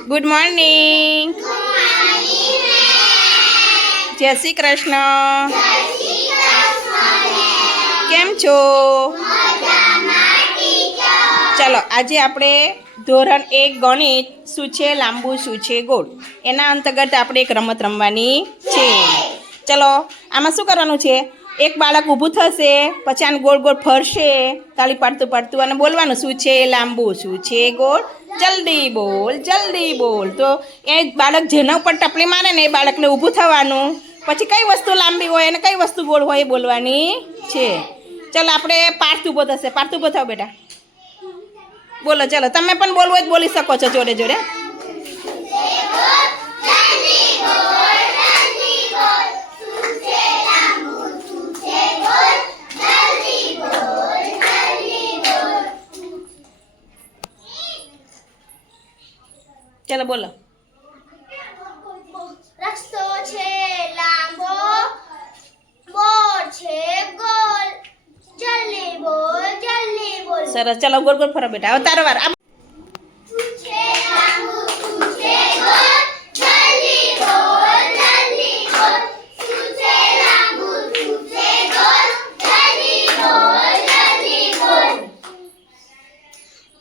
Good morning જય શ્રી કૃષ્ણ કેમ છો ચલો આજે આપણે ધોરણ એક ગણિત શું છે લાંબુ શું છે ગોળ એના અંતર્ગત આપણે એક રમત રમવાની છે ચલો આમાં શું કરવાનું છે એક બાળક ઊભું થશે પછી આને ગોળ ગોળ ફરશે તાળી પાડતું પાડતું અને બોલવાનું શું છે લાંબુ શું છે ગોળ જલ્દી બોલ જલ્દી બોલ. તો એ બાળક જેના ઉપર ટપલી મારે ને એ બાળકને ઊભું થવાનું. પછી કઈ વસ્તુ લાંબી હોય અને કઈ વસ્તુ ગોળ હોય એ બોલવાની છે. ચલો, આપણે પાર્થ ઊભો થશે. પાર્થ ઊભો થાવ બેટા. બોલો, ચલો. તમે પણ બોલવું જ બોલી શકો છો જોડે જોડે. ચલો બોલો. રસ્તો છે લાંબો બોર છે ગોલ. જલ્દી બોલ જલ્દી બોલ. સરસ. ચલો ગોળ ગોળ ફરો બેટા. હવે તારો વાર આ છે લાંબુ શું છે ગોલ જલ્દી બોલ જલ્દી બોલ શું છે લાંબુ શું છે ગોલ જલ્દી બોલ જલ્દી બોલ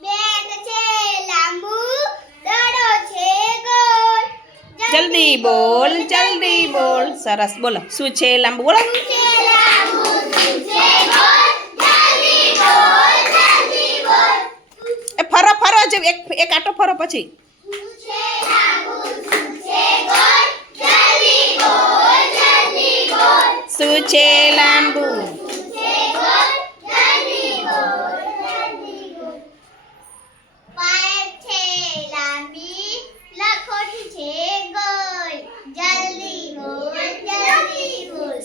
બેટ છે લાંબુ દડો છે ગોલ જલ્દી બોલ જલ્દી બોલ. સરસ, બોલો. શું છે, લાંબુ? બોલો. એ ફરો ફરો, જ એક એક આટો ફરો પછી. શું છે, લાંબુ?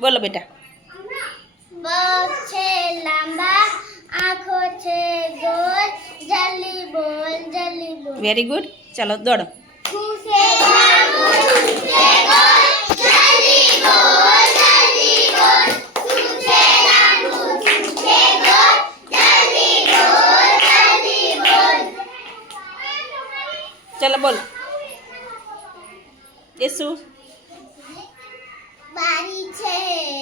બોલો બેટા બસ છે લાંબા આંખો છે ગોલ જલ્દી બોલ જલ્દી બોલ વેરી ગુડ ચલો દોડો શું છે લાંબુ શું છે ગોલ જલ્દી બોલ જલ્દી બોલ શું છે લાંબુ શું છે ગોલ જલ્દી બોલ જલ્દી બોલ ચલો બોલો એ શું બારી છે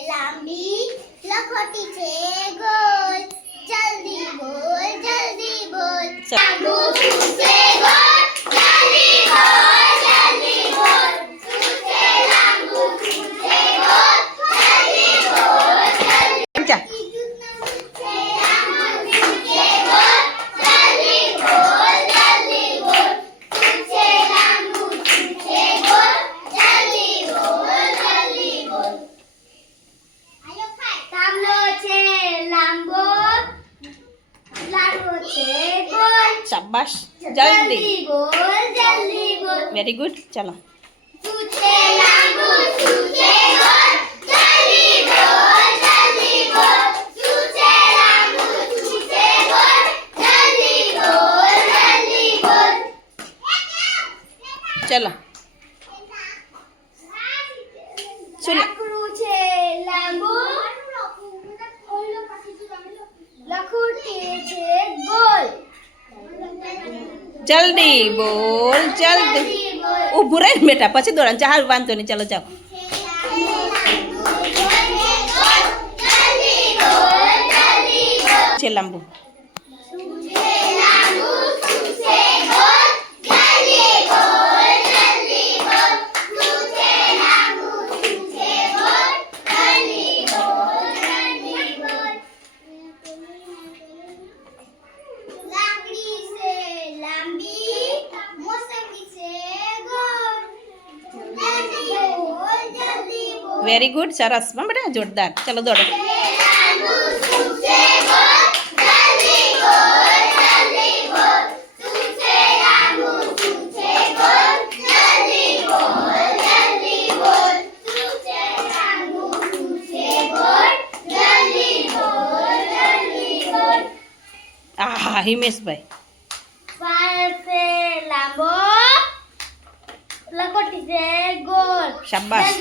લાંબી લખોટી છે ગોલ જલ્દી બોલ જલ્દી બોલ फटाफट जल्दी वेरी गुड चलो જલ્દી બોલ જલ્દી. ઊભું રહી બેટા પછી દોડાને. ચાલ વાંધો નહીં ચાલો ચાલો છે લાંબુ લાંબુ ગુડ સરસ પણ બેટા જોરદાર ચલો દોડો આહા હિમેશભાઈ લાંબો લકોટી છે ગોળ શાબાશ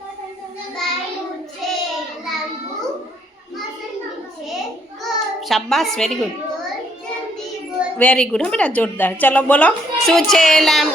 શાબાશ વેરી ગુડ વેરી ગુડ હા બેટા જોરદાર. ચલો બોલો શું છે લાંબ